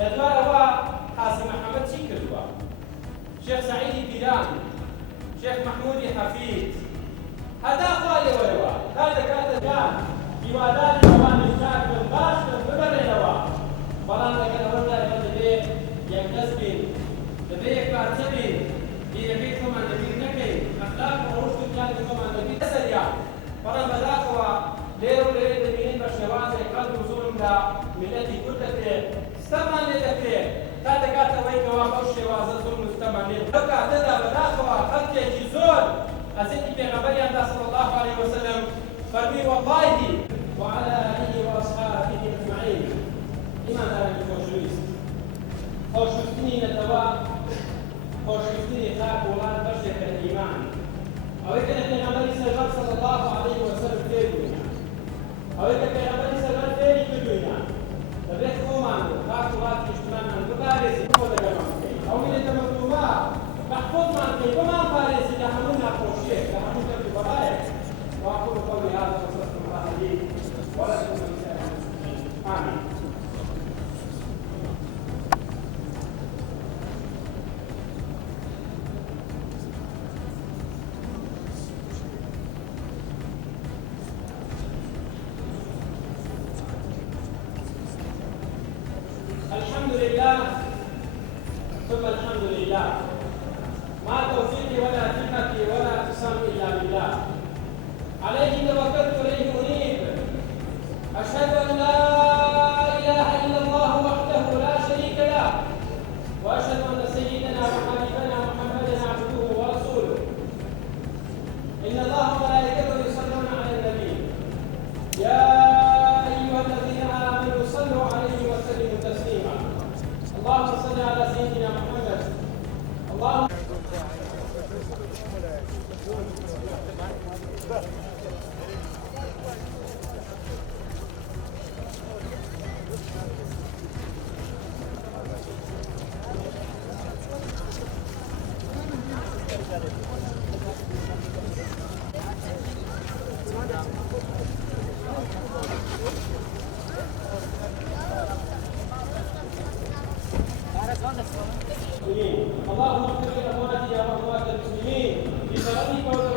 لدوارەوە قاسم محەممەد چی کردووە؟ شێخ سەعیدی پیران، شێخ محمودی حەفید، هەتا خوا لێوەرەوە کاتێکاتە جان هیواداری ئەوان نیشتار بن باش بن ببەڕێنەوە، بەڵام لەگەڵ ئەوەدا ئێمە دەبێت یەکدەست بین، دەبێت یەکپارچە بین، بیرەکەی خۆمان لەبیر نەکەین، ئەخلاق و ڕۆژ و جانی خۆمان لەبیر نەسەریان، بەڵام بەداخەوە لێرە و لەوێ دەبینین بە شێوازێک قەد و زوڵم لە میلەتی کورد دەکرێت، ستەمان لێ دەکرێت تا دەکاتەوەی کەوا بەو شێوازە زوڵم و ستەمان لێ لەو کاتەدا بەداخەوە خەڵکێکی زۆر ئەزێتی پێغەمبەریاندا صلی الله عليه وسلم فەرمی والله وعلى آله وأصحابه أجمعين إيمان دارانی خۆشەویست خۆشویستنی نەتەوە خۆشویستنی خاک وڵات بەشێکە لە ئیمان ئەوەی کە پێغەمبەری سەرور صلی الله عليه وسلم فێر بووینە ئەوەی کە پێغەمبەری سەرور فێری کردووینە دەبێت خۆمان خاک وڵاتی نیشتمانمان بپارێزین خۆ لەگەڵمان بکەین ئەو میلەتە مەظلومە محفوظمان بکەین بمان پارێزین لە هەموو ناخۆشیێک لە هەموو دەرد و بەڵایەک وأقول قولي هذا وأستغفر الله لي ولكم ولسائر المسلمين آمين. الحمد لله ثم الحمد لله ما توفيقي ولا ثقتي ولا اعتصامي الا بالله عليه توكلت اليه انيب اشهد ان لا اله الا الله وحده لا شريك له واشهد ان سيدنا وحبيبنا محمدا عبده ورسوله ان الله وملائكته يصلون على النبي يا ايها الذين امنوا صلوا عليه وسلموا تسليما اللهم صل على سيدنا محمد اللهم اللهم اغفر لامواتنا واموات المسلمين بفضلك